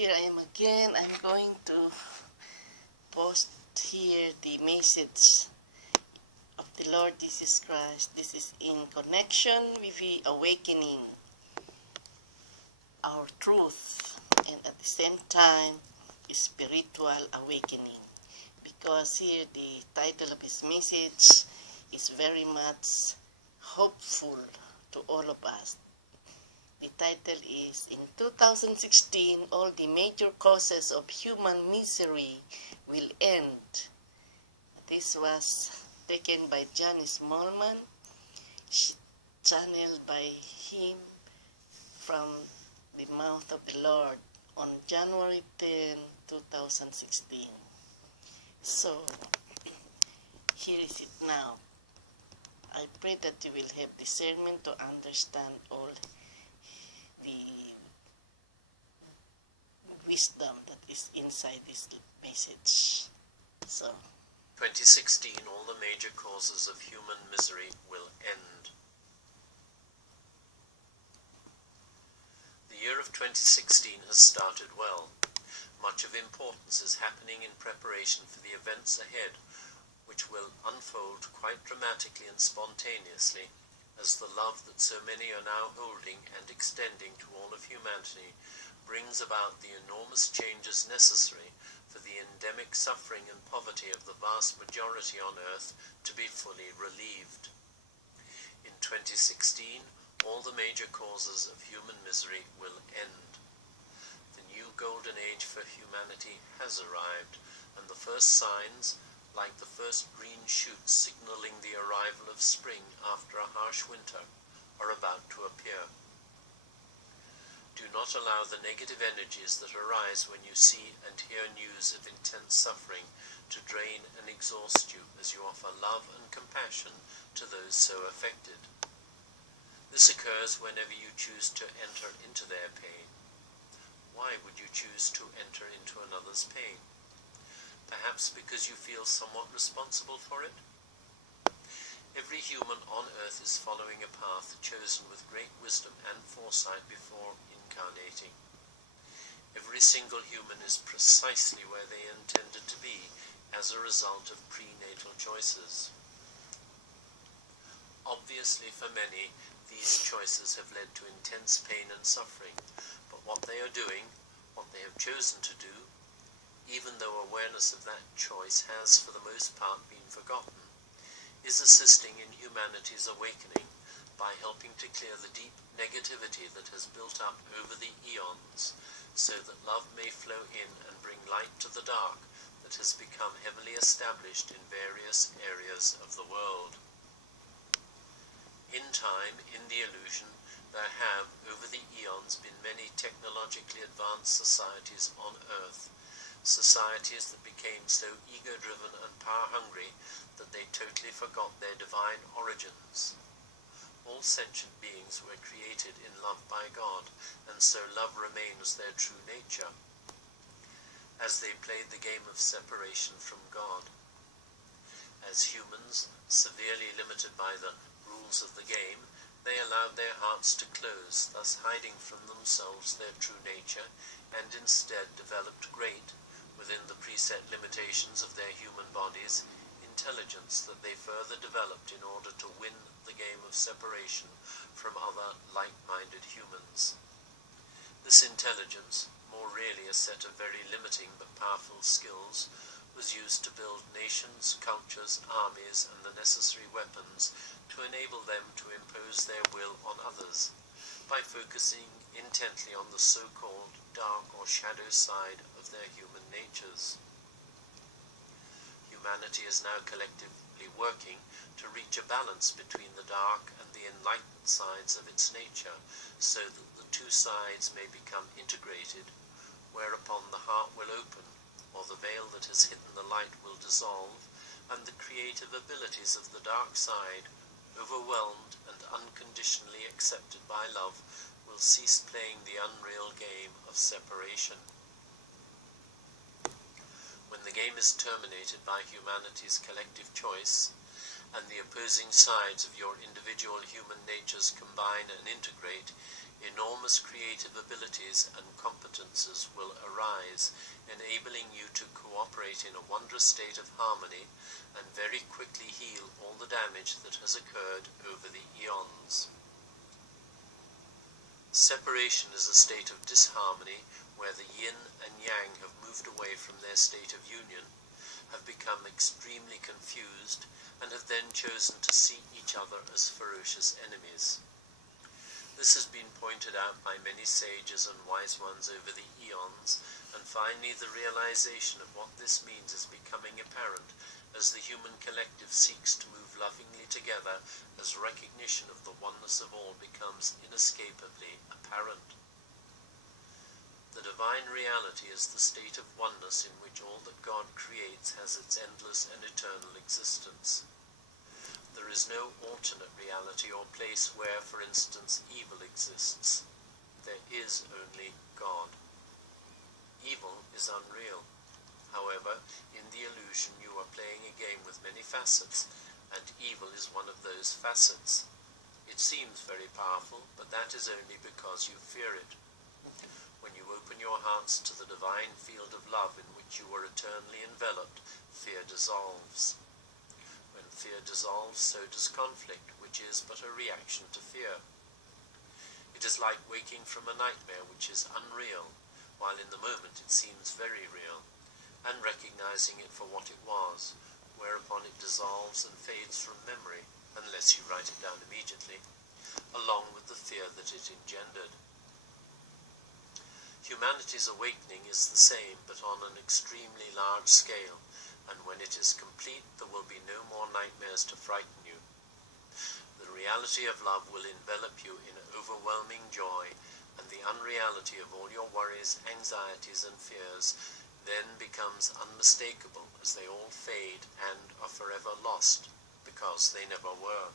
Here I am again. I'm going to post here the message of the Lord Jesus Christ. This is in connection with the awakening our truth and at the same time spiritual awakening. Because here the title of his message is very much hopeful to all of us. The title is, in 2016, all the major causes of human misery will end. This was taken by Johnny Smallman, channeled by him from the mouth of the Lord on January 10, 2016. So, here is it now. I pray that you will have discernment to understand all the wisdom that is inside this message. So, 2016, all the major causes of human misery will end. The year of 2016 has started well. Much of importance is happening in preparation for the events ahead, which will unfold quite dramatically and spontaneously as the love that so many are now holding and extending to all of humanity brings about the enormous changes necessary for the endemic suffering and poverty of the vast majority on earth to be fully relieved. In 2016, all the major causes of human misery will end. The new golden age for humanity has arrived, and the first signs, like the first green shoots signaling the arrival of spring after a harsh winter, are about to appear. Do not allow the negative energies that arise when you see and hear news of intense suffering to drain and exhaust you as you offer love and compassion to those so affected. This occurs whenever you choose to enter into their pain. Why would you choose to enter into another's pain? Perhaps because you feel somewhat responsible for it? Every human on earth is following a path chosen with great wisdom and foresight before incarnating. Every single human is precisely where they intended to be as a result of prenatal choices. Obviously, for many, these choices have led to intense pain and suffering, but what they are doing, what they have chosen to do, even though awareness of that choice has for the most part been forgotten, is assisting in humanity's awakening by helping to clear the deep negativity that has built up over the eons, so that love may flow in and bring light to the dark that has become heavily established in various areas of the world. In time, in the illusion, there have, over the eons, been many technologically advanced societies on Earth, societies that became so ego-driven and power-hungry that they totally forgot their divine origins. All sentient beings were created in love by God, and so love remains their true nature, as they played the game of separation from God. As humans, severely limited by the rules of the game, they allowed their hearts to close, thus hiding from themselves their true nature, and instead developed great, within the preset limitations of their human bodies, intelligence that they further developed in order to win the game of separation from other like-minded humans. This intelligence, more really a set of very limiting but powerful skills, was used to build nations, cultures, armies, and the necessary weapons to enable them to impose their will on others, by focusing intently on the so-called dark or shadow side of their human natures. Humanity is now collectively working to reach a balance between the dark and the enlightened sides of its nature, so that the two sides may become integrated, whereupon the heart will open, or the veil that has hidden the light will dissolve, and the creative abilities of the dark side, overwhelmed and unconditionally accepted by love, will cease playing the unreal game of separation. When the game is terminated by humanity's collective choice, and the opposing sides of your individual human natures combine and integrate, enormous creative abilities and competences will arise, enabling you to cooperate in a wondrous state of harmony and very quickly heal all the damage that has occurred over the eons. Separation is a state of disharmony where the yin and yang have moved away from their state of union, have become extremely confused, and have then chosen to see each other as ferocious enemies. This has been pointed out by many sages and wise ones over the eons, and finally the realization of what this means is becoming apparent as the human collective seeks to move lovingly together as recognition of the oneness of all becomes inescapably apparent. The divine reality is the state of oneness in which all that God creates has its endless and eternal existence. There is no alternate reality or place where, for instance, evil exists. There is only God. Evil is unreal. However, in the illusion you are playing a game with many facets, and evil is one of those facets. It seems very powerful, but that is only because you fear it. When you open your hearts to the divine field of love in which you are eternally enveloped, fear dissolves. When fear dissolves, so does conflict, which is but a reaction to fear. It is like waking from a nightmare which is unreal, while in the moment it seems very real, and recognizing it for what it was, whereupon it dissolves and fades from memory, unless you write it down immediately, along with the fear that it engendered. Humanity's awakening is the same, but on an extremely large scale, and when it is complete there will be no more nightmares to frighten you. The reality of love will envelop you in overwhelming joy, and the unreality of all your worries, anxieties, and fears then becomes unmistakable as they all fade and are forever lost, because they never were.